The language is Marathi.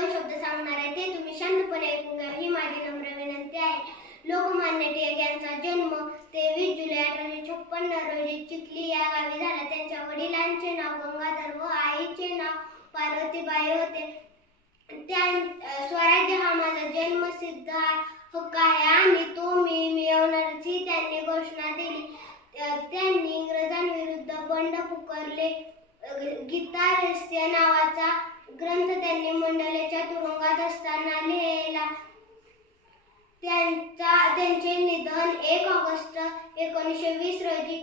2 शब्द सांगणार आहे, ते तुम्ही शांतपणे ऐकून घ्या ही माझी नम्र विनंती आहे. लोकमान्य टिळक यांचा जन्म 23 जुलै 1856 रोजी चिखली या गावी झाला. त्यांच्या वडिलांचे नाव गंगाधर व आईचे नाव पार्वतीबाई होते. स्वराज्य हा माझा जन्मसिद्ध हक्क आहे आणि तो मी मिळवणारच ही त्यांनी घोषणा दिली. त्यांनी इंग्रजांविरुद्ध बंड पुकारले. गीता रहस्य नावाचा ग्रंथ त्यांनी मंडलेच्या तुरुंगात असताना लिहिला. त्यांचे निधन 1 ऑगस्ट 1920 रोजी